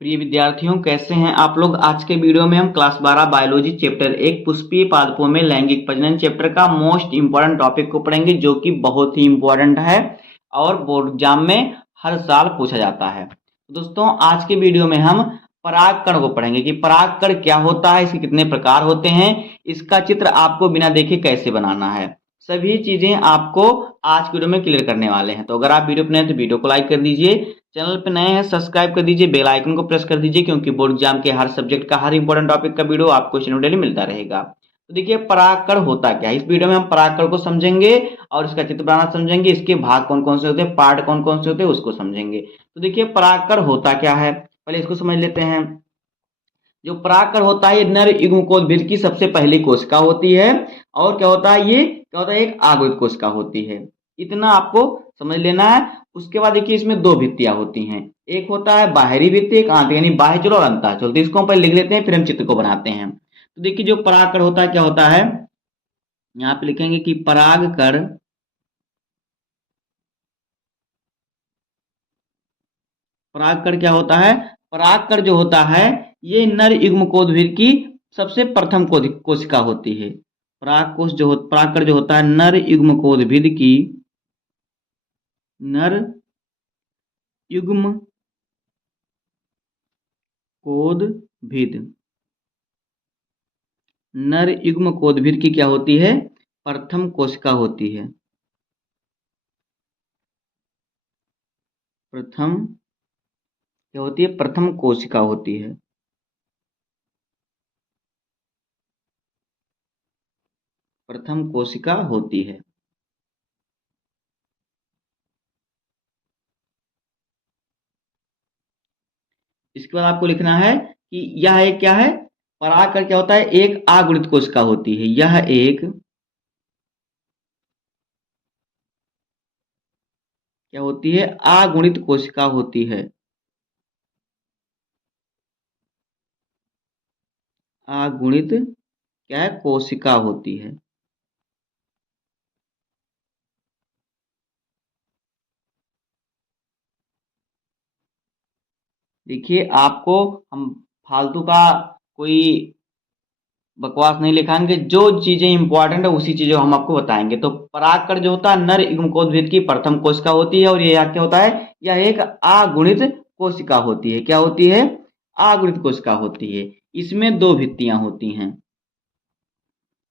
प्रिय विद्यार्थियों, कैसे हैं आप लोग। आज के वीडियो में हम क्लास 12 बायोलॉजी चैप्टर 1 पुष्पीय पादपों में लैंगिक प्रजनन चैप्टर का मोस्ट इंपॉर्टेंट टॉपिक को पढ़ेंगे, जो कि बहुत ही इंपॉर्टेंट है और बोर्ड एग्जाम में हर साल पूछा जाता है। तो दोस्तों, आज के वीडियो में हम परागकण को पढ़ेंगे कि परागकण क्या होता है, इसके कितने प्रकार होते हैं, इसका चित्र आपको बिना देखे कैसे बनाना है, सभी चीजें आपको आज के वीडियो में क्लियर करने वाले हैं। तो अगर आप वीडियो पर नए हैं तो वीडियो को लाइक कर दीजिए, चैनल पे नए हैं सब्सक्राइब कर दीजिए, बेल आइकन को प्रेस कर दीजिए, क्योंकि बोर्ड एग्जाम के हर सब्जेक्ट का हर इंपॉर्टेंट टॉपिक का वीडियो आपको इस चैनल डेली मिलता रहेगा। तो देखिए, परागकण होता क्या है। इस वीडियो में हम परागकण को समझेंगे और इसका चित्र बनाना समझेंगे, इसके भाग कौन कौन से होते हैं, पार्ट कौन कौन से होते हैं, उसको समझेंगे। तो देखिए, परागकण होता क्या है, पहले इसको समझ लेते हैं। जो परागकण होता है, ये नर युग्मकोद्भिद की सबसे पहली कोशिका होती है। और क्या होता है, ये क्या होता है, एक आगुत कोशिका होती है। इतना आपको समझ लेना है। उसके बाद देखिए, इसमें दो भित्तियां होती हैं, एक होता है बाहरी भित्ति, एक आंतरिक, यानी बाह्यचोल और अंतःचोल। तो इसको हम पहले लिख लेते हैं, फिर हम चित्र को बनाते हैं। तो देखिए, जो परागकण होता है क्या होता है, यहाँ पे लिखेंगे कि परागकण परागकण क्या होता है। परागकण जो होता है, ये नर युग्मकोद्भिद की सबसे प्रथम कोशिका होती है। परागकण जो होता है, नर युग्मकोद्भिद की नर युग्मकोद्भिद नर युग्मकोद्भिद की क्या होती है, प्रथम कोशिका होती है। प्रथम क्या होती है, प्रथम कोशिका होती है। प्रथम कोशिका होती है। इसके बाद आपको लिखना है कि यह एक क्या है, परागकण क्या होता है, एक अगुणित कोशिका होती है। यह एक क्या होती है, अगुणित कोशिका होती है। अगुणित क्या है, कोशिका होती है। देखिए, आपको हम फालतू का कोई बकवास नहीं लिखाएंगे, जो चीजें इंपॉर्टेंट है उसी चीजों हम आपको बताएंगे। तो परागकण जो होता है, नर युग्मकोद्भिद की प्रथम कोशिका होती है, और ये क्या होता है, यह एक अगुणित कोशिका होती है। क्या होती है, अगुणित कोशिका होती है। इसमें दो भित्तियां होती हैं।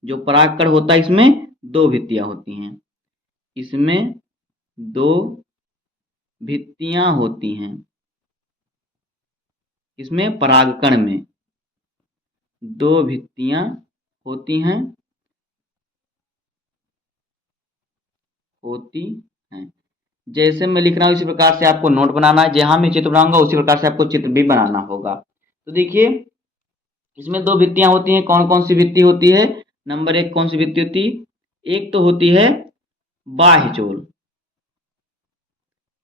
जो परागकण होता है, इसमें दो भित्तियां होती हैं। इसमें दो भित्तियां होती हैं। इसमें परागकण में दो भित्तियां होती हैं होती हैं। जैसे मैं लिख रहा हूं, इसी प्रकार से आपको नोट बनाना है। जहां मैं चित्र बनाऊंगा उसी प्रकार से आपको चित्र भी बनाना होगा। तो देखिए, इसमें दो भित्तियां होती हैं। कौन कौन सी भित्ति होती है, नंबर एक कौन सी भित्ति होती है, एक तो होती है बाह्यचोल।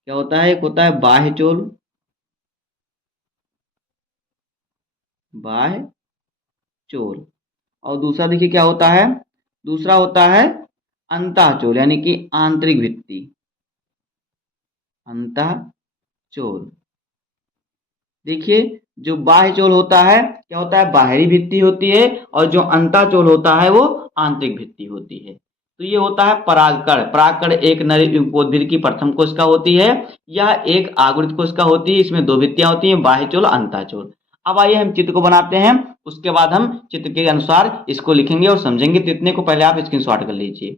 क्या होता है, एक होता है बाह्यचोल, बाह्यचोल। और दूसरा देखिए क्या होता है, दूसरा होता है अंतःचोल, यानी कि आंतरिक भित्ति, अंतःचोल। देखिए, जो बाह्यचोल होता है क्या होता है, बाहरी भित्ति होती है, और जो अंतःचोल होता है वो आंतरिक भित्ति होती है। तो ये होता है परागकण। परागकण एक नर युग्मकोद्भिद की प्रथम कोशिका होती है। यह एक अगुणित कोशिका होती है। इसमें दो भित्तियां होती हैं, बाह्यचोल, अंतःचोल। अब आइए हम चित्र को बनाते हैं, उसके बाद हम चित्र के अनुसार इसको लिखेंगे और समझेंगे। तो इतने को पहले आप स्क्रीनशॉट कर लीजिए।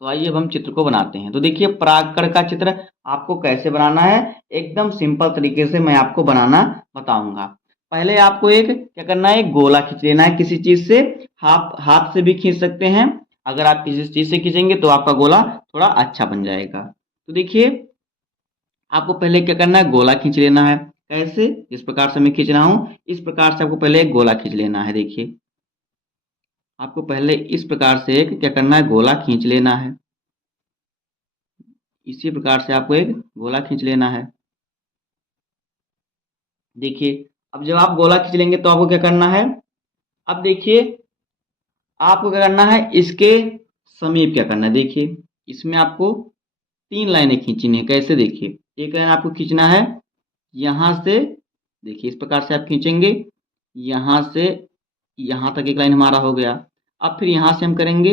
तो आइए अब हम चित्र को बनाते हैं। तो देखिए, परागकण का चित्र आपको कैसे बनाना है, एकदम सिंपल तरीके से मैं आपको बनाना बताऊंगा। पहले आपको एक क्या करना है, एक गोला खींच लेना है किसी चीज से। हाथ से भी खींच सकते हैं। अगर आप किसी चीज से खींचेंगे तो आपका गोला थोड़ा अच्छा बन जाएगा। तो देखिए, आपको पहले क्या करना है, गोला खींच लेना है। कैसे, जिस प्रकार से मैं खींच रहा हूं इस प्रकार से आपको पहले एक गोला खींच लेना है। देखिए, आपको पहले इस प्रकार से एक क्या करना है, गोला खींच लेना है। इसी प्रकार से आपको एक गोला खींच लेना है। देखिए, अब जब आप गोला खींच लेंगे तो आपको क्या करना है, अब देखिए आपको क्या करना है, इसके समीप क्या करना है। देखिए, इसमें आपको तीन लाइनें खींचनी है। कैसे, देखिए, एक लाइन आपको खींचना है यहाँ से देखिए इस प्रकार से आप खींचेंगे, यहाँ से यहाँ तक एक लाइन हमारा हो गया। अब फिर यहाँ से हम करेंगे,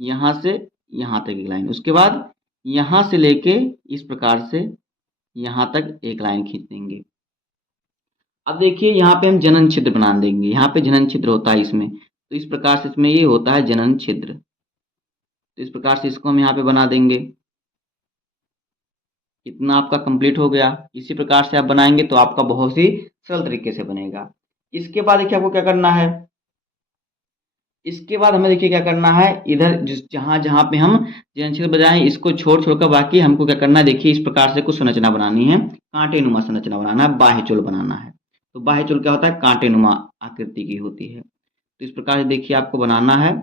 यहाँ से यहाँ तक एक लाइन, उसके बाद यहाँ से लेके इस प्रकार से यहाँ तक एक लाइन खींच देंगे। अब देखिए यहाँ पे हम जनन छिद्र बना देंगे, यहाँ पे जनन छिद्र होता है इसमें, तो इस प्रकार से इसमें ये होता है जनन छिद्र। तो इस प्रकार से इसको हम यहाँ पे बना देंगे। इतना आपका कंप्लीट हो गया। इसी प्रकार से आप बनाएंगे तो आपका बहुत ही सरल तरीके से बनेगा। इसके बाद देखिए आपको क्या करना है, इसके बाद हमें देखिए क्या करना है, इधर जिस जहाँ जहाँ पे हम जनन छिद्र बजाएं इसको छोड़ छोड़कर बाकी हमको क्या करना है, देखिए इस प्रकार से कुछ संरचना बनानी है, कांटेनुमा संरचना बनाना है, बाह्यचोल बनाना है। तो बाह्यचोल क्या होता है, कांटेनुमा आकृति की होती है। तो इस प्रकार से देखिए आपको बनाना है,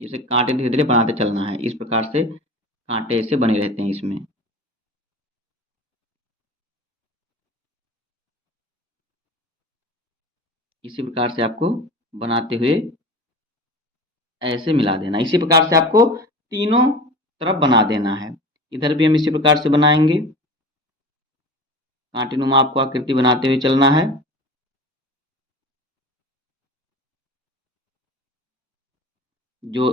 जैसे कांटे धीरे धीरे बनाते चलना है, इस प्रकार से कांटे ऐसे बने रहते हैं इसमें। इसी प्रकार से आपको बनाते हुए ऐसे मिला देना। इसी प्रकार से आपको तीनों तरफ बना देना है। इधर भी हम इसी प्रकार से बनाएंगे, कांटेनुमा आपको आकृति बनाते हुए चलना है। जो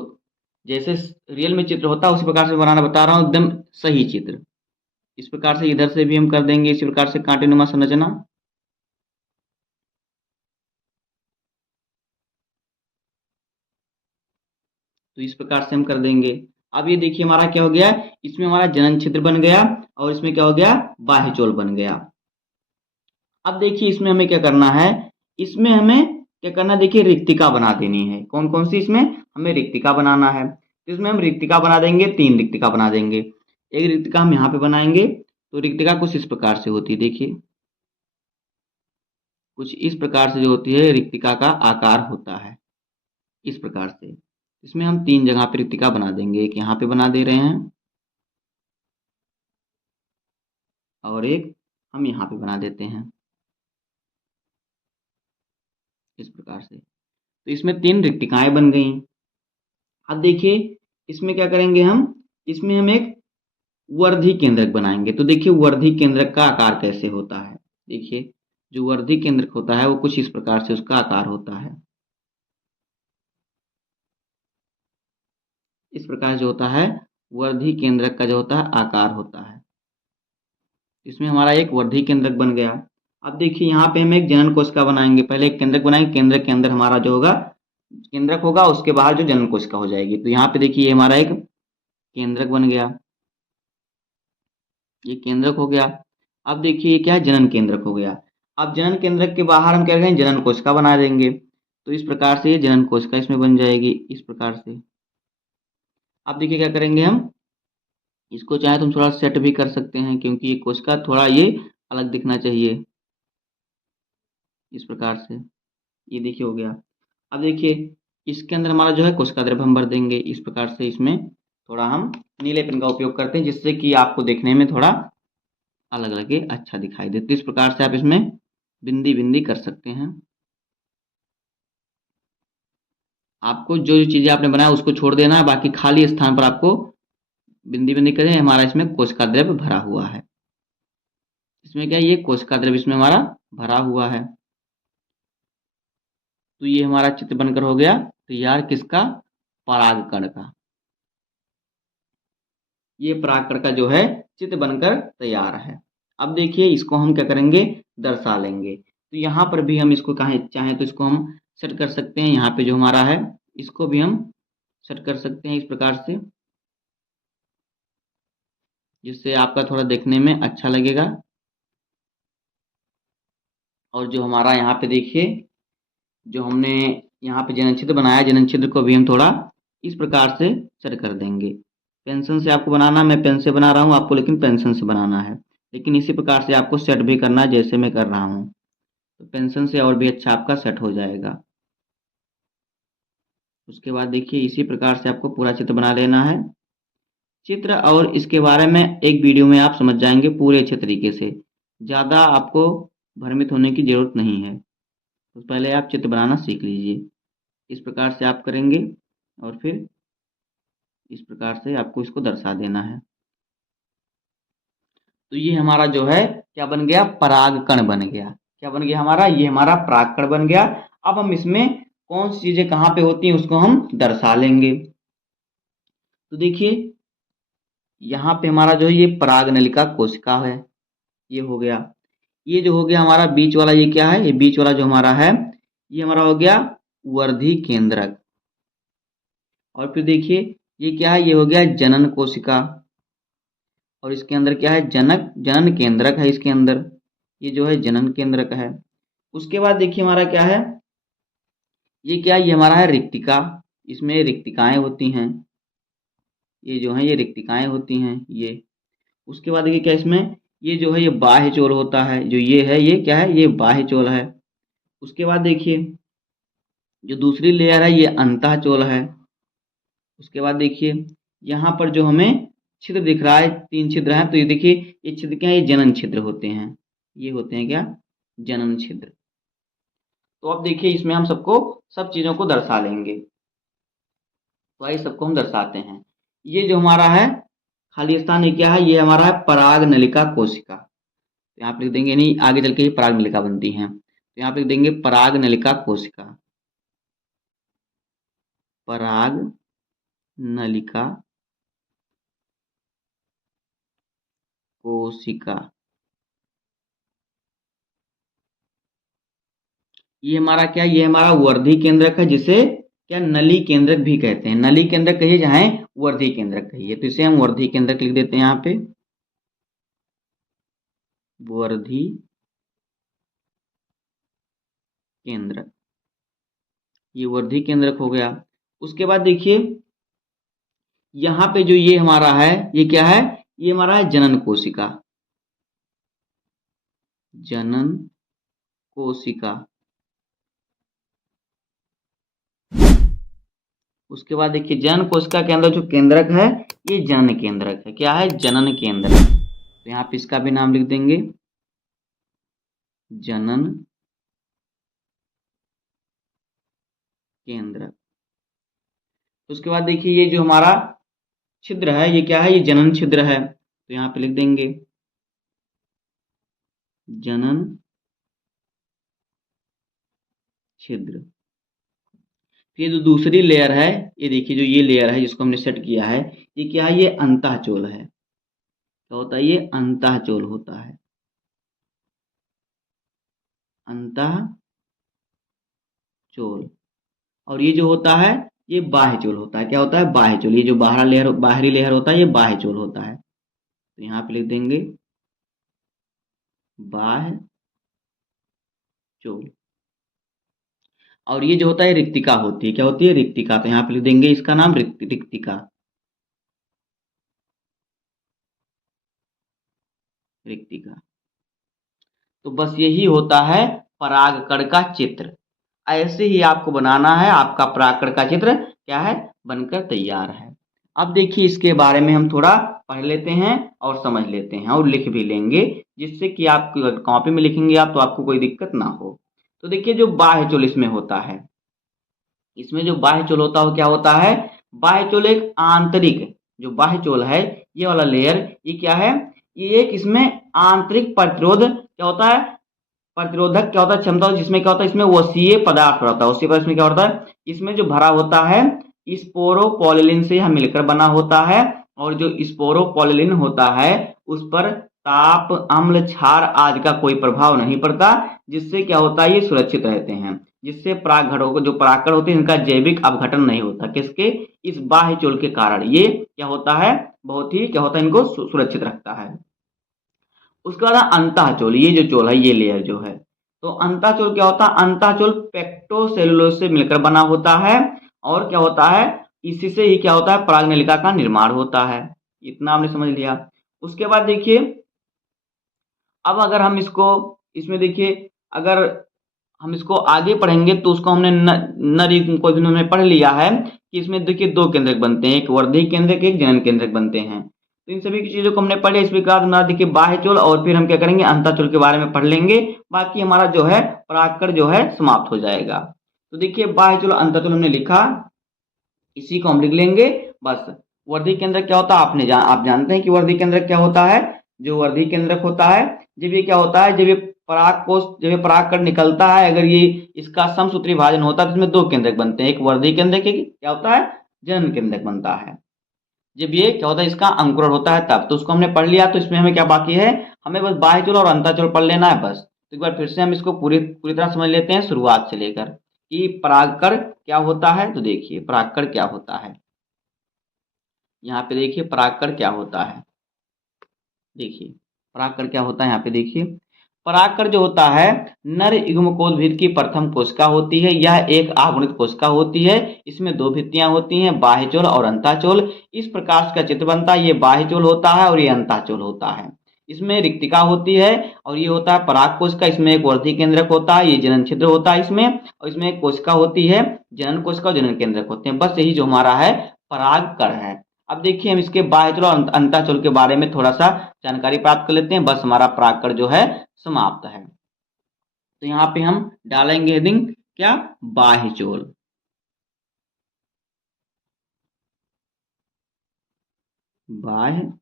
जैसे रियल में चित्र होता है उसी प्रकार से बनाना बता रहा हूँ, एकदम सही चित्र। इस प्रकार से इधर से भी हम कर देंगे इसी प्रकार से कांटेनुमा संरचना। तो इस प्रकार से हम कर देंगे। अब ये देखिए हमारा क्या हो गया, इसमें हमारा जनन छिद्र बन गया और इसमें क्या हो गया, बाह्यचोल बन गया। अब देखिए इसमें हमें क्या करना है, इसमें हमें क्या करना है, देखिए रिक्तिका बना देनी है। कौन कौन सी, इसमें हमें रिक्तिका बनाना है। तो इसमें हम रिक्तिका बना देंगे, 3 रिक्तिका बना देंगे। एक रिक्तिका हम यहाँ पे बनाएंगे, तो रिक्तिका कुछ इस प्रकार से होती है, देखिए कुछ इस प्रकार से जो होती है रिक्तिका का आकार होता है इस प्रकार से। इसमें हम 3 जगह पे रिक्तिका बना देंगे, एक यहाँ पे बना दे रहे हैं और एक हम यहाँ पे बना देते हैं इस प्रकार से। तो इसमें 3 रिक्तिकाएं बन गई। अब देखिए इसमें क्या करेंगे हम, इसमें हम एक वर्धी केंद्रक बनाएंगे। तो देखिए वर्धी केंद्रक का आकार कैसे होता है, देखिए जो वर्धी केंद्रक होता है वो कुछ इस प्रकार से उसका आकार होता है। इस प्रकार जो होता है वर्धी केंद्रक का जो होता है आकार होता है। इसमें हमारा एक वर्धी केंद्रक बन गया। अब देखिए यहाँ पे हम एक जनन कोशिका बनाएंगे। पहले एक केंद्रक बनाएंगे, केंद्रक के अंदर हमारा जो होगा केंद्रक होगा, उसके बाहर जो जनन कोशिका हो जाएगी। तो यहाँ पे देखिए ये हमारा एक केंद्रक बन गया, ये केंद्रक हो गया। अब देखिए ये क्या है, जनन केंद्रक हो गया। अब जनन केंद्रक के बाहर हम क्या करेंगे, जनन कोशिका बना देंगे। तो इस प्रकार से ये जनन कोशिका इसमें बन जाएगी इस प्रकार से। अब देखिए क्या करेंगे हम, इसको चाहे तो हम थोड़ा सेट भी कर सकते हैं, क्योंकि ये कोशिका थोड़ा ये अलग दिखना चाहिए इस प्रकार से। ये देखिए हो गया। अब देखिए इसके अंदर हमारा जो है कोशिका द्रव्य हम भर देंगे इस प्रकार से। इसमें थोड़ा हम नीले पेन का उपयोग करते हैं, जिससे कि आपको देखने में थोड़ा अलग लगे, अच्छा दिखाई दे। तो इस प्रकार से आप इसमें बिंदी बिंदी कर सकते हैं। आपको जो जो चीज़ें आपने बनाया उसको छोड़ देना है, बाकी खाली स्थान पर आपको बिंदी बिंदी करें। हमारा इसमें कोशिका द्रव्य भरा हुआ है। इसमें क्या है, ये कोशिका द्रव्य इसमें हमारा भरा हुआ है। तो ये हमारा चित्र बनकर हो गया तैयार, किसका, परागकण का। ये परागकण का जो है चित्र बनकर तैयार है। अब देखिए इसको हम क्या करेंगे, दर्शा लेंगे। तो यहाँ पर भी हम इसको कहें चाहें तो इसको हम सेट कर सकते हैं। यहाँ पे जो हमारा है इसको भी हम सेट कर सकते हैं इस प्रकार से, जिससे आपका थोड़ा देखने में अच्छा लगेगा। और जो हमारा यहाँ पे देखिए जो हमने यहाँ पे जनन छिद्र बनाया, जनन छिद्र को भी हम थोड़ा इस प्रकार से सेट कर देंगे। पेंसिल से आपको बनाना, मैं पेन से बना रहा हूँ आपको, लेकिन पेंसिल से बनाना है। लेकिन इसी प्रकार से आपको सेट भी करना है जैसे मैं कर रहा हूँ। तो पेंसिल से और भी अच्छा आपका सेट हो जाएगा। उसके बाद देखिए इसी प्रकार से आपको पूरा चित्र बना लेना है। चित्र और इसके बारे में एक वीडियो में आप समझ जाएंगे पूरे अच्छे तरीके से, ज़्यादा आपको भ्रमित होने की ज़रूरत नहीं है। तो पहले आप चित्र बनाना सीख लीजिए। इस प्रकार से आप करेंगे और फिर इस प्रकार से आपको इसको दर्शा देना है। तो ये हमारा जो है क्या बन गया, परागकण बन गया। क्या बन गया हमारा, ये हमारा परागकण बन गया। अब हम इसमें कौन सी चीजें कहाँ पे होती हैं उसको हम दर्शा लेंगे। तो देखिए यहाँ पे हमारा जो है ये पराग नलिका कोशिका है, ये हो गया। ये जो हो गया हमारा बीच वाला, ये क्या है, ये बीच वाला जो हमारा है ये हमारा हो गया वर्धी केंद्रक। और फिर देखिए ये क्या है, ये हो गया जनन कोशिका। और इसके अंदर क्या है, जनन केंद्रक है इसके अंदर, ये जो है जनन केंद्रक है। उसके बाद देखिए हमारा क्या है, ये क्या है, ये हमारा है रिक्तिका। इसमें रिक्तिकाएं होती हैं, ये जो है ये रिक्तिकाएं होती हैं ये। उसके बाद देखिए क्या इसमें, ये जो है ये बाह्य चोल होता है, जो ये है ये क्या है, ये बाह्य चोल है। उसके बाद देखिए जो दूसरी लेयर है ये अंतः चोल है। उसके बाद देखिए यहाँ पर जो हमें छिद्र दिख रहा है, 3 छिद्र हैं, तो ये देखिए ये छिद्र क्या है, ये जनन छिद्र होते हैं, ये होते हैं क्या, जनन छिद्र। तो अब देखिए इसमें हम सबको सब चीजों को दर्शा लेंगे। तो आइए सबको हम दर्शाते हैं। ये जो हमारा है खाली स्थान, ये क्या है, ये हमारा है पराग नलिका कोशिका। तो यहाँ पे लिख देंगे, नहीं आगे चल के ही पराग नलिका बनती है, तो यहाँ पे लिख देंगे पराग नलिका कोशिका, पराग नलिका कोशिका। ये हमारा क्या, ये हमारा वर्धी केंद्रक है, जिसे क्या नली केंद्रक भी कहते हैं। नली केंद्रक कहिए चाहे वर्धी केंद्रक कहिए, तो इसे हम वर्धी केंद्रक लिख देते हैं यहाँ पे, वर्धी केंद्रक, ये वर्धी केंद्रक हो गया। उसके बाद देखिए यहाँ पे जो ये हमारा है, ये क्या है, ये हमारा है जनन कोशिका, जनन कोशिका। उसके बाद देखिए जनन कोशिका के अंदर जो केंद्रक है ये जनन केंद्रक है, क्या है, जनन केंद्रक। तो यहाँ पे इसका भी नाम लिख देंगे जनन केंद्रक। उसके बाद देखिए ये जो हमारा छिद्र है ये क्या है, ये जनन छिद्र है, तो यहाँ पे लिख देंगे जनन छिद्र। फिर जो दूसरी लेयर है, ये देखिए जो ये लेयर है जिसको हमने सेट किया है, ये क्या है, ये अंतः चोल है। क्या होता है, ये अंतः चोल होता है, अंतः चोल। और ये जो होता है ये बाह्य चोल होता है, क्या होता है, बाह्य चोल। ये जो बाहरी लेयर होता है ये बाह्य चोल होता है, तो यहाँ पे लिख देंगे बाह्य चोल। और ये जो होता है रिक्तिका होती है, क्या होती है, रिक्तिका। तो यहाँ पे लिख देंगे इसका नाम रिक्तिका, रिक्तिका। तो बस यही होता है परागकण का चित्र। ऐसे ही आपको बनाना है, आपका परागकण का चित्र क्या है, बनकर तैयार है। अब देखिए इसके बारे में हम थोड़ा पढ़ लेते हैं और समझ लेते हैं और लिख भी लेंगे, जिससे कि आप कॉपी में लिखेंगे आप तो आपको कोई दिक्कत ना हो। तो देखिए जो बाह्य चोल इसमें होता है, इसमें जो बाह्य चोल होता है क्या होता है, बाह्य चोल एक आंतरिक, जो बाह्य चोल है ये वाला लेयर, ये क्या है, ये एक इसमें आंतरिक प्रतिरोध क्या होता है, प्रतिरोधक क्या होता है, क्षमता, जिसमें क्या होता है, इसमें वसीय पदार्थ होता है। वसीय पदार्थ इसमें क्या होता है, इसमें जो भरा होता है स्पोरोपोलिन से यह मिलकर बना होता है। और जो स्पोरोपोलिन होता है उस पर ताप, अम्ल, क्षार आदि का कोई प्रभाव नहीं पड़ता, जिससे क्या होता है, ये सुरक्षित रहते हैं, जिससे परागकणों को, जो परागकण होते हैं इनका जैविक अपघटन नहीं होता, किसके, इस बाह्य चोल के कारण। ये क्या होता है, बहुत ही क्या होता है, इनको सुरक्षित रखता है। उसके बाद अंतः चोल, ये जो चोल है ये लेयर जो है, तो अंतः चोल क्या होता है, अंतः चोल पेक्टोसेलुलोज से मिलकर बना होता है। और क्या होता है, इसी से ही क्या होता है, परागनलिका का निर्माण होता है। इतना आपने समझ लिया। उसके बाद देखिए अब अगर हम इसको, इसमें देखिए अगर हम इसको आगे पढ़ेंगे तो उसको हमने नरी को हमने पढ़ लिया है कि इसमें देखिए 2 केंद्रक बनते हैं, एक वर्धी केंद्रक, एक जनन केंद्रक बनते हैं। तो इन सभी की चीजों को हमने पढ़े। इस प्रकार हमारा देखिए बाह्य चोल, और फिर हम क्या करेंगे, अंतः चोल के बारे में पढ़ लेंगे। बाकी हमारा जो है परागकण जो है समाप्त हो जाएगा। तो देखिए बाह्य चोल, अंतः चोल हमने लिखा, इसी को हम लिख लेंगे बस। वर्धी केंद्रक क्या होता है, आप जानते हैं कि वर्धी केंद्रक क्या होता है, जो वर्धी केंद्रक होता है, जब ये क्या होता है, जब ये परागकण निकलता है, अगर ये इसका समसूत्री भाजन होता है तो इसमें दो केंद्रक बनते हैं, एक वर्धी केंद्रक, एक क्या होता है, जनन केंद्रक बनता है। जब ये क्या होता है, इसका अंकुरण होता है तब, तो उसको हमने पढ़ लिया। तो इसमें हमें क्या बाकी है, हमें बस बाह्यचोल और अंतःचोल पढ़ लेना है बस। तो एक बार फिर से हम इसको पूरी पूरी तरह समझ लेते हैं शुरुआत से लेकर कि परागकण क्या होता है। तो देखिए परागकण क्या होता है, यहाँ पे देखिए परागकण क्या होता है। देखिए परागकण क्या होता है, यहाँ पे देखिए परागकण जो होता है नर युग्मकोद्भिद की प्रथम कोशिका होती है। यह एक आगुणित कोशिका होती है। इसमें दो भित्तियां होती हैं, बाह्यचोल और अंतःचोल। इस प्रकार का चित्र बनता है, ये बाह्यचोल होता है और ये अंतःचोल होता है। इसमें रिक्तिका होती है और ये होता है पराग कोशिका। इसमें एक वर्धी केंद्रक होता है, ये जनन छिद्र होता है इसमें, और इसमें एक कोशिका होती है, जनन कोशिका और जनन केंद्रक होते हैं। बस यही जो हमारा है परागकण है। अब देखिए हम इसके बाह्यचोल और अंतःचोल के बारे में थोड़ा सा जानकारी प्राप्त कर लेते हैं, बस हमारा परागकण जो है समाप्त है। तो यहाँ पे हम डालेंगे हेडिंग क्या, बाह्यचोल। बाह्यचोल।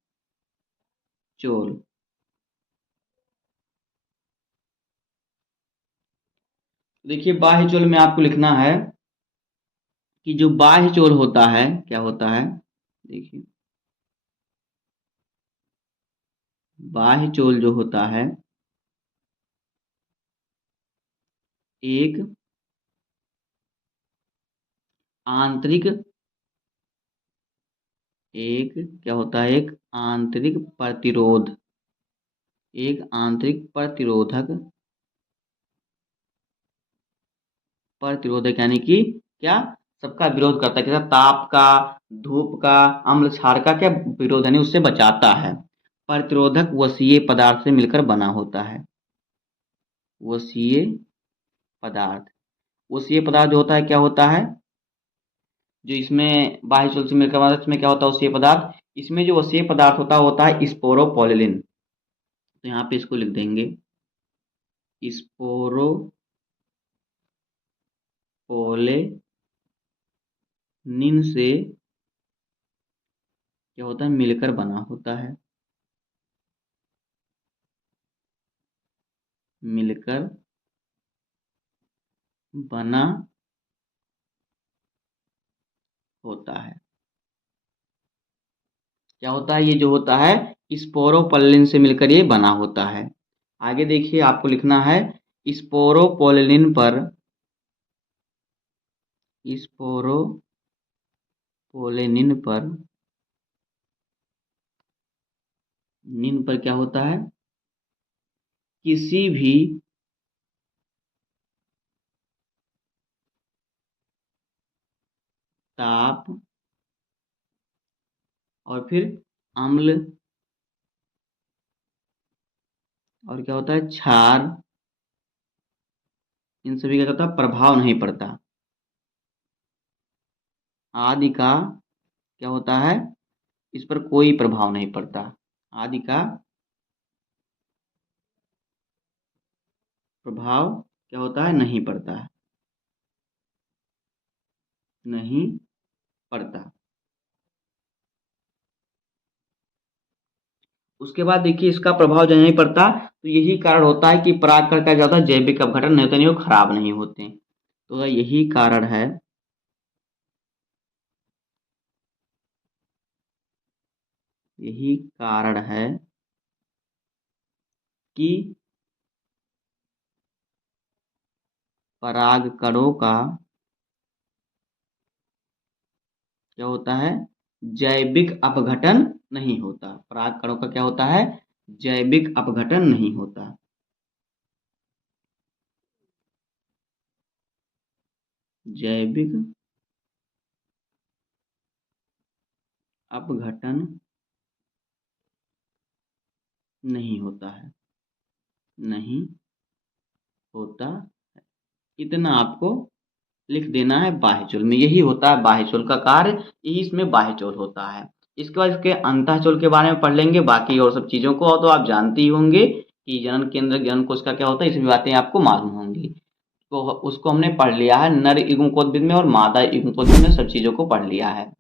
देखिए बाह्यचोल में आपको लिखना है कि जो बाह्यचोल होता है क्या होता है, देखिए बाह्यचोल जो होता है एक आंतरिक, एक क्या होता है, एक आंतरिक प्रतिरोध, एक आंतरिक प्रतिरोधक, प्रतिरोधक यानी कि क्या, सबका विरोध करता है, कैसा, ताप का, धूप का, अम्ल क्षार का क्या विरोध यानी उससे बचाता है। प्रतिरोधक वसीय पदार्थ से मिलकर बना होता है। वसीय पदार्थ, वसीय पदार्थ जो होता है क्या होता है, जो इसमें बाह्यचोल से मिलकर बना, इसमें क्या होता है वसीय पदार्थ, इसमें जो वसीय पदार्थ होता है स्पोरोपोलिन। तो यहाँ पे इसको लिख देंगे स्पोरोपोलेनिन से क्या होता है, मिलकर बना होता है, मिलकर बना होता है। क्या होता है, ये जो होता है स्पोरोपोलिन से मिलकर ये बना होता है। आगे देखिए आपको लिखना है स्पोरोपोलिन पर, स्पोरोपोलिन पर, निन पर क्या होता है, किसी भी ताप और फिर अम्ल और क्या होता है क्षार, इन सभी का क्या होता है प्रभाव नहीं पड़ता, आदि का क्या होता है, इस पर कोई प्रभाव नहीं पड़ता, आदि का प्रभाव क्या होता है, नहीं पड़ता है, नहीं पड़ता। उसके बाद देखिए इसका प्रभाव जो नहीं पड़ता, तो यही कारण होता है कि परागकण का ज़्यादा जैविक अपघटन नहीं होता, नहीं वो खराब नहीं होते। तो यही कारण है, यही कारण है कि परागकणों का क्या होता है, जैविक अपघटन नहीं होता। परागकणों का क्या होता है, जैविक अपघटन नहीं होता, जैविक अपघटन नहीं होता है, नहीं होता। इतना आपको लिख देना है बाह्यचोल में, यही होता है बाह्यचोल का कार्य, यही इसमें बाह्यचोल होता है। इसके बाद इसके अंतःचोल के बारे में पढ़ लेंगे, बाकी और सब चीज़ों को तो आप जानते ही होंगे कि जनन केंद्र, जनन कोश का क्या होता है, ये सभी बातें आपको मालूम होंगी। तो उसको हमने पढ़ लिया है, नर युग्मकोद्भिद में और मादा युग्मकोद्भिद में सब चीज़ों को पढ़ लिया है।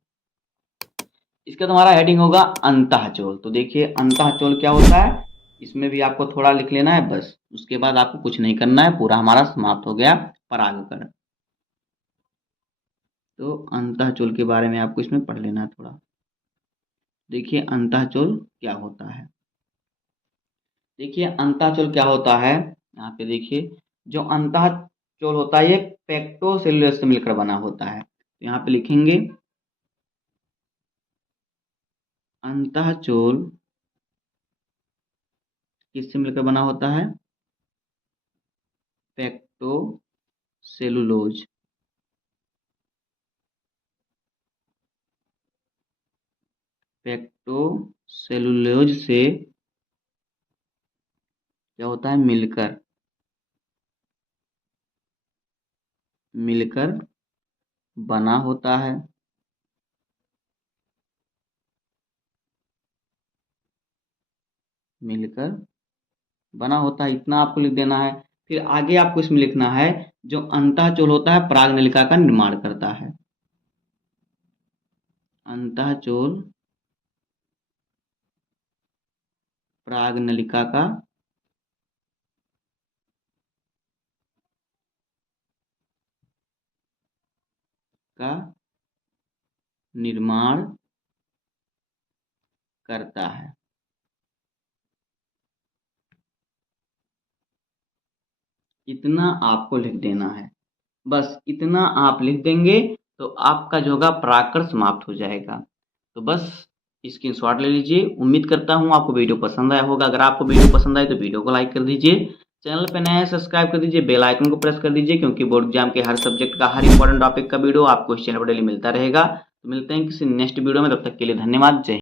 इसका तुम्हारा हेडिंग होगा अंतःचोल। तो देखिए अंतःचोल क्या होता है, इसमें भी आपको थोड़ा लिख लेना है बस, उसके बाद आपको कुछ नहीं करना है, पूरा हमारा समाप्त हो गया परागकण। तो अंतःचोल के बारे में आपको इसमें पढ़ लेना है थोड़ा। देखिए अंतःचोल क्या होता है। देखिए अंतःचोल क्या होता है, यहाँ पे देखिए जो अंतःचोल होता है ये पेक्टोसेलुलर से मिलकर बना होता है। तो यहाँ पे लिखेंगे अंतःचोल किससे मिलकर बना होता है, पेक्टोसेलुलोज। पेक्टोसेलुलोज से क्या होता है, मिलकर मिलकर बना होता है। मिलकर बना होता है, इतना आपको लिख देना है। फिर आगे आपको इसमें लिखना है जो अंतःचोल होता है परागनलिका का निर्माण करता है। अंतःचोल परागनलिका का निर्माण करता है। इतना आपको लिख देना है, बस इतना आप लिख देंगे तो आपका जो होगा परागकण समाप्त हो जाएगा। तो बस स्क्रीनशॉट ले लीजिए। उम्मीद करता हूँ आपको वीडियो पसंद आया होगा। अगर आपको वीडियो पसंद आए तो वीडियो को लाइक कर दीजिए, चैनल पे नया है सब्सक्राइब कर दीजिए, बेल आइकन को प्रेस कर दीजिए, क्योंकि बोर्ड एग्जाम के हर सब्जेक्ट का हर इंपॉर्टेंट टॉपिक का वीडियो आपको इस चैनल पर डेली मिलता रहेगा। तो मिलते हैं किसी नेक्स्ट वीडियो में, तब तक के लिए धन्यवाद। जय